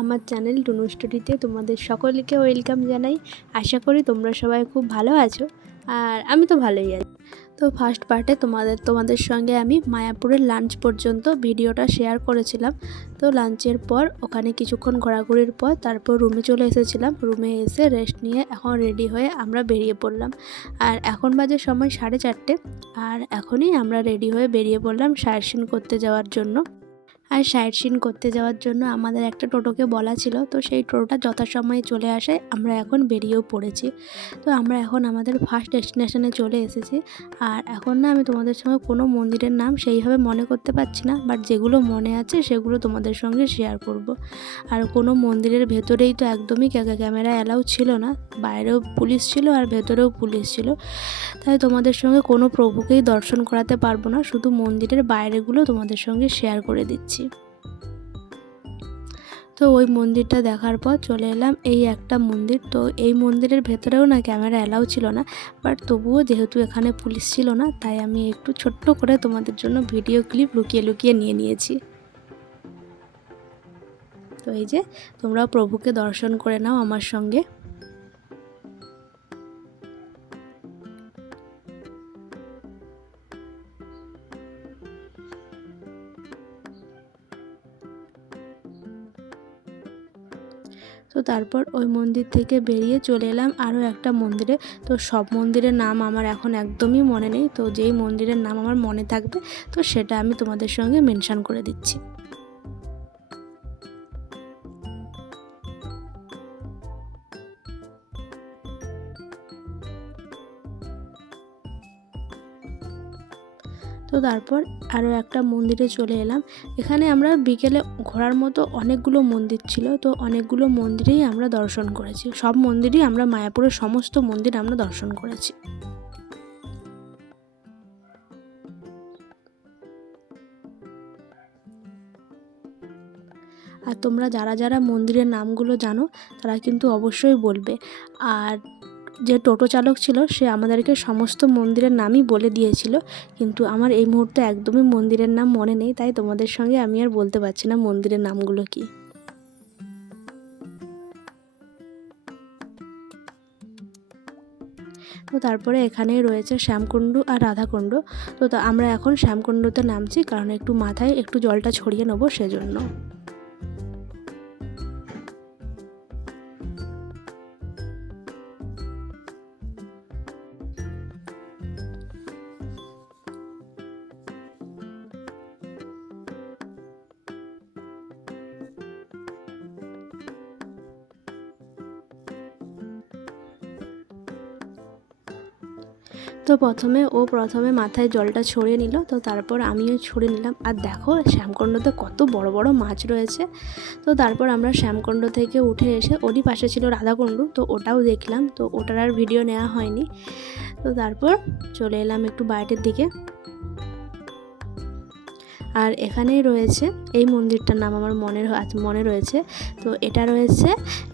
আমার চ্যানেল টুনু স্টোরিতে তোমাদের সকলকে ওয়েলকাম জানাই। আশা করি তোমরা সবাই খুব ভালো আছো, আর আমি তো ভালোই আছি। তো ফার্স্ট পার্টে তোমাদের সঙ্গে আমি মায়াপুরের লাঞ্চ পর্যন্ত ভিডিওটা শেয়ার করেছিলাম। তো লাঞ্চের পর ওখানে কিছুক্ষণ ঘোরাঘুরির পর তারপর রুমে চলে এসেছিলাম। রুমে এসে রেস্ট নিয়ে এখন রেডি হয়ে আমরা বেরিয়ে পড়লাম। আর এখন বাজে সময় 4:30, আর এখনই আমরা রেডি হয়ে বেরিয়ে পড়লাম সাইট সিন করতে যাওয়ার জন্য। আর সাইট সিন করতে যাওয়ার জন্য আমাদের একটা টোটোকে বলা ছিল, তো সেই টোটোটা যথাসময়ে চলে আসে। আমরা এখন বেরিয়েও পড়েছি। তো আমরা এখন আমাদের ফার্স্ট ডেস্টিনেশনে চলে এসেছি। আর এখন না আমি তোমাদের সঙ্গে কোনো মন্দিরের নাম সেইভাবে মনে করতে পারছি না, বাট যেগুলো মনে আছে সেগুলো তোমাদের সঙ্গে শেয়ার করব। আর কোনো মন্দিরের ভেতরেই তো একদমই ক্যামেরা অ্যালাউ ছিল না, বাইরেও পুলিশ ছিল আর ভেতরেও পুলিশ ছিল। তাই তোমাদের সঙ্গে কোনো প্রভুকেই দর্শন করাতে পারবো না, শুধু মন্দিরের বাইরেগুলো তোমাদের সঙ্গে শেয়ার করে দিচ্ছি। তো ওই মন্দিরটা দেখার পর চলে এলাম এই একটা মন্দির। তো এই মন্দিরের ভেতরেও না ক্যামেরা অ্যালাউ ছিল না, বাট তবুও যেহেতু এখানে পুলিশ ছিল না, তাই আমি একটু ছোট্ট করে তোমাদের জন্য ভিডিও ক্লিপ লুকিয়ে লুকিয়ে নিয়ে নিয়েছি। তো এই যে তোমরা প্রভুকে দর্শন করে নাও আমার সঙ্গে। তো তারপর ওই মন্দির থেকে বেরিয়ে চলে এলাম আরও একটা মন্দিরে। তো সব মন্দিরের নাম আমার এখন একদমই মনে নেই, তো যেই মন্দিরের নাম আমার মনে থাকবে তো সেটা আমি তোমাদের সঙ্গে মেনশন করে দিচ্ছি। তো তারপর আরও একটা মন্দিরে চলে এলাম। এখানে আমরা বিকেলে ঘোরার মতো অনেকগুলো মন্দির ছিল, তো অনেকগুলো মন্দিরেই আমরা দর্শন করেছি। সব মন্দিরই আমরা মায়াপুরের সমস্ত মন্দির আমরা দর্শন করেছি। আর তোমরা যারা যারা মন্দিরের নামগুলো জানো তারা কিন্তু অবশ্যই বলবে। আর যে টোটো চালক ছিল সে আমাদেরকে সমস্ত মন্দিরের নামই বলে দিয়েছিল, কিন্তু আমার এই মুহূর্তে একদমই মন্দিরের নাম মনে নেই, তাই তোমাদের সঙ্গে আমি আর বলতে পারছি না মন্দিরের নামগুলো কি। তো তারপরে এখানেই রয়েছে শ্যামকুণ্ডু আর রাধাকুণ্ড। তো আমরা এখন শ্যামকুণ্ডুতে নামছি, কারণ একটু মাথায় একটু জলটা ছড়িয়ে নেবো সেজন্য। তো প্রথমে মাথায় জলটা ছড়িয়ে নিল, তো তারপর আমিও ছড়িয়ে নিলাম। আর দেখো শ্যামকুণ্ডতে কত বড় বড় মাছ রয়েছে। তো তারপর আমরা শ্যামকুণ্ড থেকে উঠে এসে ওরই পাশে ছিল রাধাকুণ্ড, তো ওটাও দেখলাম। তো ওটার আর ভিডিও নেওয়া হয়নি। তো তারপর চলে এলাম একটু বাইরের দিকে। আর এখানেই রয়েছে এই মন্দিরটার নাম আমার মনে রয়েছে। তো এটা রয়েছে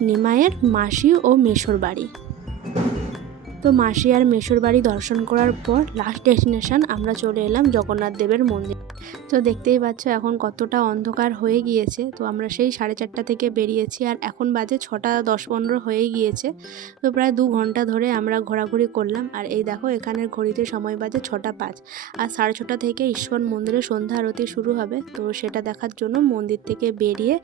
নিমাইয়ের মাসি ও মেসোর বাড়ি। তো মাসি আর মেসোর বাড়ি দর্শন করার পর লাস্ট ডেস্টিনেশন আমরা চলে এলাম জগন্নাথ দেবের মন্দির। তো দেখতেই পাচ্ছ এখন কতটা অন্ধকার হয়ে গিয়েছে। তো আমরা সেই 4:30 থেকে বেরিয়েছি, আর এখন বাজে 6:10-15 হয়ে গিয়েছে। তো প্রায় 2 ঘন্টা ধরে আমরা ঘোরাঘুরি করলাম। আর এই দেখো এখানের ঘড়িতে সময় বাজে 6:05, আর 6:30 থেকে ইস্কন মন্দিরে সন্ধ্যা আরতি শুরু হবে। তো সেটা দেখার জন্য মন্দির থেকে বেরিয়ে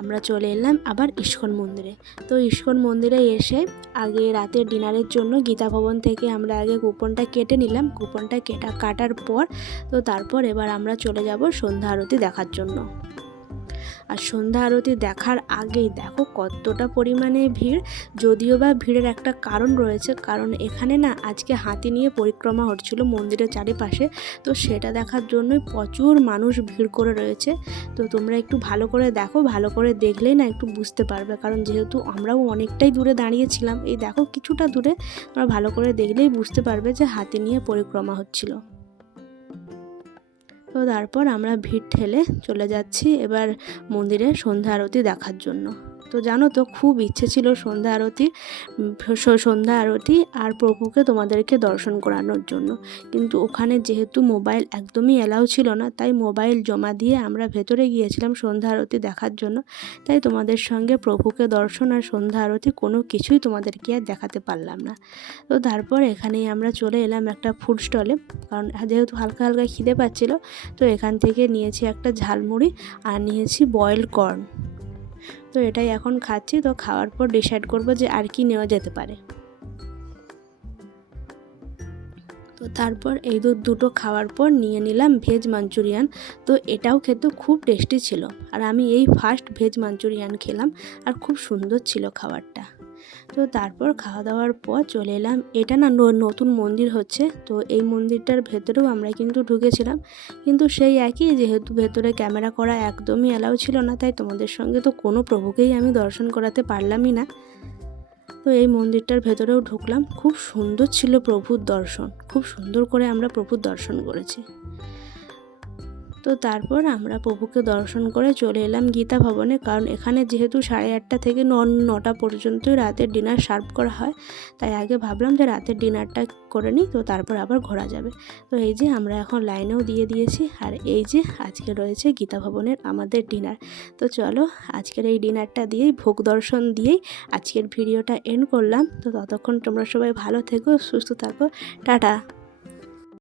আমরা চলে এলাম আবার ইস্কন মন্দিরে। তো ইস্কন মন্দিরে এসে আগে রাতের ডিনারের জন্য গীতা ভবন থেকে আমরা আগে কুপনটা কেটে নিলাম। কুপনটা কাটার পর তো তারপর এবার আমরা চলে যাব সন্ধ্যা আরতি দেখার জন্য। আর সন্ধ্যা আরতি দেখার আগেই দেখো কতটা পরিমাণে ভিড়। যদিও বা ভিড়ের একটা কারণ রয়েছে, কারণ এখানে না আজকে হাতি নিয়ে পরিক্রমা হচ্ছিল মন্দিরের চারিপাশে। তো সেটা দেখার জন্যই প্রচুর মানুষ ভিড় করে রয়েছে। তো তোমরা একটু ভালো করে দেখো, ভালো করে দেখলেই না একটু বুঝতে পারবে, কারণ যেহেতু আমরাও অনেকটাই দূরে দাঁড়িয়েছিলাম। এই দেখো কিছুটা দূরে, তোমরা ভালো করে দেখলেই বুঝতে পারবে যে হাতি নিয়ে পরিক্রমা হচ্ছিল। তো তারপর আমরা ভিড় ঠেলে চলে যাচ্ছি এবার মন্দিরে সন্ধ্যা আরতি দেখার জন্য। তো জানো তো খুব ইচ্ছে ছিল সন্ধ্যা আরতি আর প্রভুকে তোমাদেরকে দর্শন করানোর জন্য, কিন্তু ওখানে যেহেতু মোবাইল একদমই অ্যালাউ ছিল না, তাই মোবাইল জমা দিয়ে আমরা ভেতরে গিয়েছিলাম সন্ধ্যা আরতি দেখার জন্য। তাই তোমাদের সঙ্গে প্রভুকে দর্শন আর সন্ধ্যা আরতি কোনো কিছুই তোমাদেরকে আর দেখাতে পারলাম না। তো তারপর এখানেই আমরা চলে এলাম একটা ফুড স্টলে, কারণ যেহেতু হালকা হালকা খিদে পাচ্ছিল। তো এখান থেকে নিয়েছি একটা ঝালমুড়ি আর নিয়েছি বয়েলড কর্ন। তো এটাই এখন খাচ্ছি। তো খাওয়ার পর ডিসাইড করব যে আর কি নেওয়া যেতে পারে। তো তারপর এই দুটো খাওয়ার পর নিয়ে নিলাম ভেজ মাঞ্চুরিয়ান। তো এটাও খেতে খুব টেস্টি ছিল, আর আমি এই ফার্স্ট ভেজ মাঞ্চুরিয়ান খেলাম, আর খুব সুন্দর ছিল খাবারটা। তো তারপর খাওয়া দাওয়ার পর চলে এলাম, এটা না নতুন মন্দির হচ্ছে, তো এই মন্দিরটার ভেতরেও আমরা কিন্তু ঢুকেছিলাম, কিন্তু সেই একই, যেহেতু ভেতরে ক্যামেরা করা একদমই অ্যালাউ ছিল না, তাই তোমাদের সঙ্গে তো কোনো প্রভুকেই আমি দর্শন করাতে পারলামই না। তো এই মন্দিরটার ভেতরেও ঢুকলাম, খুব সুন্দর ছিল প্রভুর দর্শন, খুব সুন্দর করে আমরা প্রভুর দর্শন করেছি। তো তারপর আমরা প্রভুকে দর্শন করে চলে এলাম গীতা ভবনে, কারণ এখানে যেহেতু 8:30 থেকে 9টা পর্যন্তই রাতের ডিনার সার্ভ করা হয়, তাই আগে ভাবলাম যে রাতের ডিনারটা করে নিই, তো তারপর আবার ঘোরা যাবে। তো এই যে আমরা এখন লাইনেও দিয়ে দিয়েছি, আর এই যে আজকে রয়েছে গীতা ভবনের আমাদের ডিনার। তো চলো আজকের এই ডিনারটা দিয়েই, ভোগ দর্শন দিয়েই আজকের ভিডিওটা এন্ড করলাম। তো ততক্ষণ তোমরা সবাই ভালো থেকো, সুস্থ থাকো, টাটা।